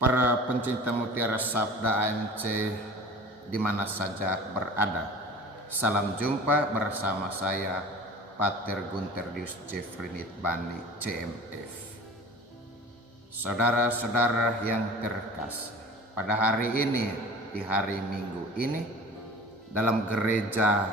Para pencinta Mutiara Sabda AMC di mana saja berada, salam jumpa bersama saya Pater Gunterdius Jeffrey Nitbani CMF. Saudara-saudara yang terkasih, pada hari ini, di hari Minggu ini, dalam gereja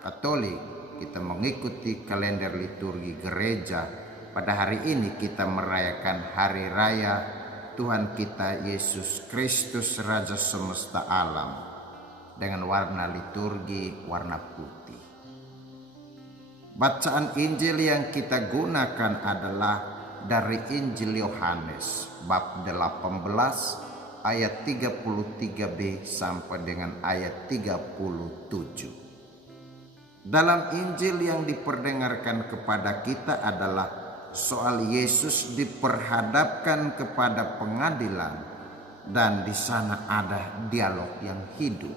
Katolik kita mengikuti kalender liturgi gereja. Pada hari ini kita merayakan hari raya Tuhan kita Yesus Kristus Raja semesta alam dengan warna liturgi warna putih. Bacaan Injil yang kita gunakan adalah dari Injil Yohanes bab 18 ayat 33b sampai dengan ayat 37. Dalam Injil yang diperdengarkan kepada kita adalah soal Yesus diperhadapkan kepada pengadilan dan di sana ada dialog yang hidup.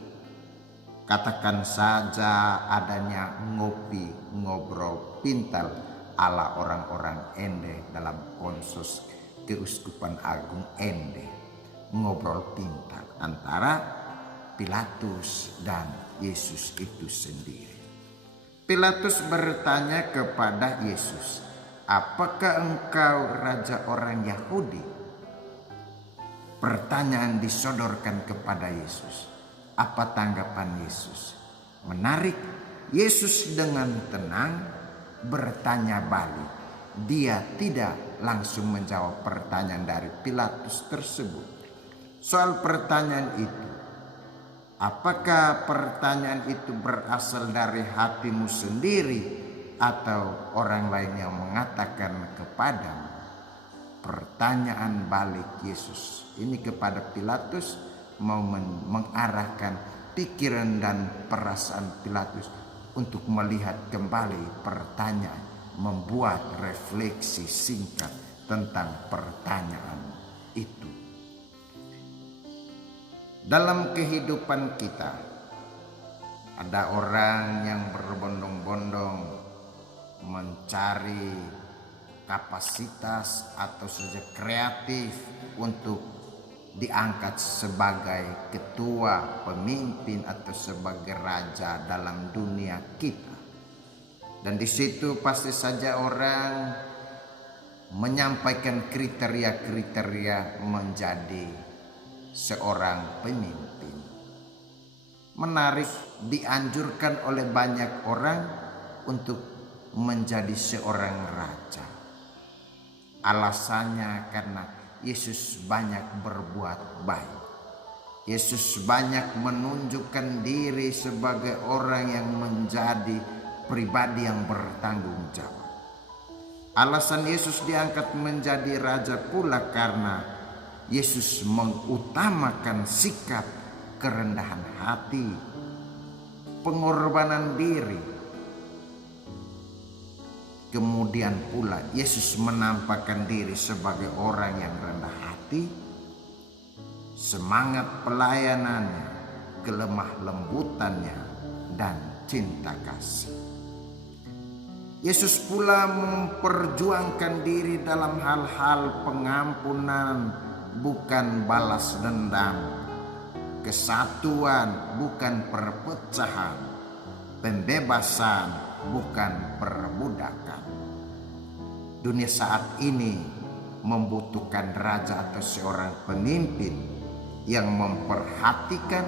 Katakan saja adanya ngobrol pintar ala orang-orang Ende dalam konsus Keuskupan Agung Ende. Ngobrol pintar antara Pilatus dan Yesus itu sendiri. Pilatus bertanya kepada Yesus, "Apakah engkau raja orang Yahudi?" Pertanyaan disodorkan kepada Yesus. Apa tanggapan Yesus? Menarik, Yesus dengan tenang bertanya balik. Dia tidak langsung menjawab pertanyaan dari Pilatus tersebut. Soal pertanyaan itu, apakah pertanyaan itu berasal dari hatimu sendiri atau orang lain yang mengatakan kepadamu? Pertanyaan balik Yesus ini kepada Pilatus mau mengarahkan pikiran dan perasaan Pilatus untuk melihat kembali pertanyaan, membuat refleksi singkat tentang pertanyaan itu. Dalam kehidupan kita ada orang yang berbondong-bondong mencari kapasitas atau saja kreatif untuk diangkat sebagai ketua, pemimpin atau sebagai raja dalam dunia kita. Dan di situ pasti saja orang menyampaikan kriteria-kriteria menjadi seorang pemimpin. Menarik, dianjurkan oleh banyak orang untuk menjadi seorang raja. Alasannya karena Yesus banyak berbuat baik. Yesus banyak menunjukkan diri sebagai orang yang menjadi pribadi yang bertanggung jawab. Alasan Yesus diangkat menjadi raja pula karena Yesus mengutamakan sikap kerendahan hati, pengorbanan diri. Kemudian pula Yesus menampakkan diri sebagai orang yang rendah hati, semangat pelayanannya, kelemah lembutannya, dan cinta kasih. Yesus pula memperjuangkan diri dalam hal-hal pengampunan, bukan balas dendam, kesatuan, bukan perpecahan, pembebasan, bukan perbudakan. Dunia saat ini membutuhkan raja atau seorang pemimpin yang memperhatikan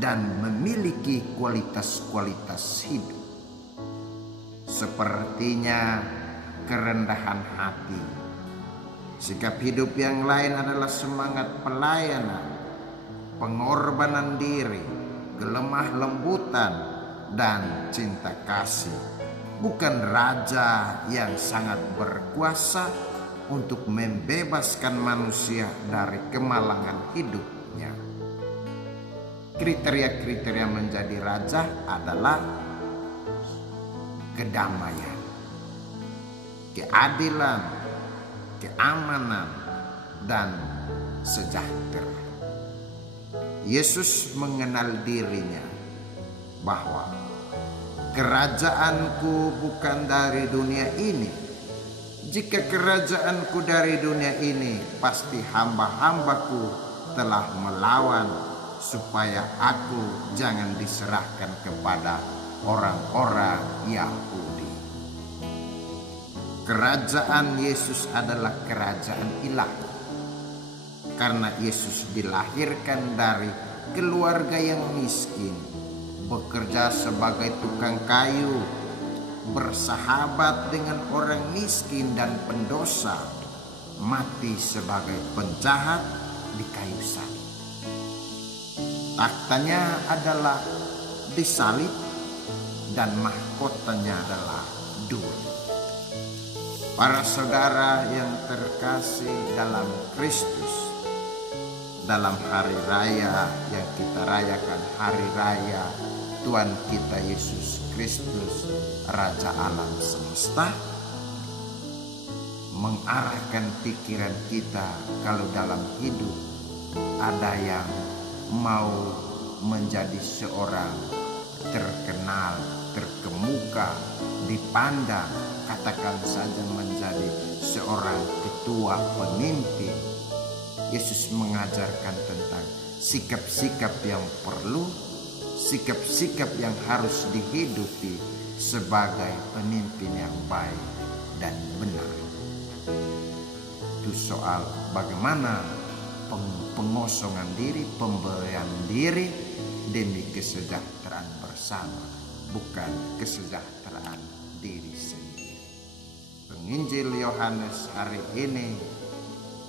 dan memiliki kualitas-kualitas hidup. Sepertinya kerendahan hati. Sikap hidup yang lain adalah semangat pelayanan, pengorbanan diri, kelemah lembutan, dan cinta kasih. Bukan raja yang sangat berkuasa untuk membebaskan manusia dari kemalangan hidupnya. Kriteria-kriteria menjadi raja adalah kedamaian, keadilan, keamanan, dan sejahtera. Yesus mengenal dirinya bahwa kerajaanku bukan dari dunia ini. Jika kerajaanku dari dunia ini, pasti hamba-hambaku telah melawan supaya aku jangan diserahkan kepada orang-orang Yahudi. Kerajaan Yesus adalah kerajaan ilahi. Karena Yesus dilahirkan dari keluarga yang miskin, bekerja sebagai tukang kayu, bersahabat dengan orang miskin dan pendosa, mati sebagai penjahat di kayu salib. Taktanya adalah disalib dan mahkotanya adalah duri. Para saudara yang terkasih dalam Kristus, dalam hari raya yang kita rayakan, hari raya Tuhan kita Yesus Kristus, Raja alam semesta, mengarahkan pikiran kita kalau dalam hidup ada yang mau menjadi seorang terkenal, terkemuka, dipandang, katakan saja menjadi seorang ketua pemimpin. Yesus mengajarkan tentang sikap-sikap yang perlu, sikap-sikap yang harus dihidupi sebagai pemimpin yang baik dan benar. Itu soal bagaimana pengosongan diri, pemberian diri demi kesejahteraan bersama, bukan kesejahteraan diri sendiri. Penginjil Yohanes hari ini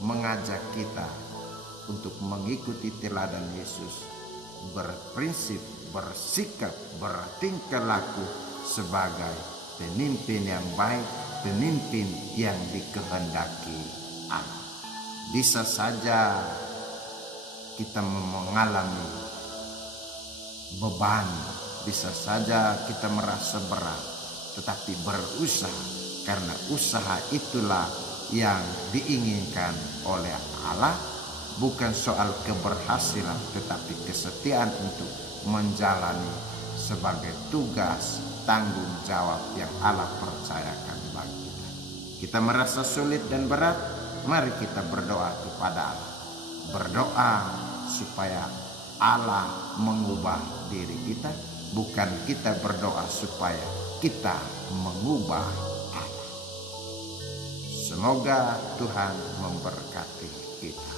mengajak kita untuk mengikuti teladan Yesus, berprinsip, bersikap, bertingkah laku sebagai pemimpin yang baik, pemimpin yang dikehendaki Allah. Bisa saja kita mengalami beban, bisa saja kita merasa berat, tetapi berusaha, karena usaha itulah yang diinginkan oleh Allah, bukan soal keberhasilan tetapi kesetiaan untuk menjalani sebagai tugas tanggung jawab yang Allah percayakan bagi kita. Kita merasa sulit dan berat, mari kita berdoa kepada Allah. Berdoa supaya Allah mengubah diri kita, bukan kita berdoa supaya kita mengubah Allah. Semoga Tuhan memberkati kita.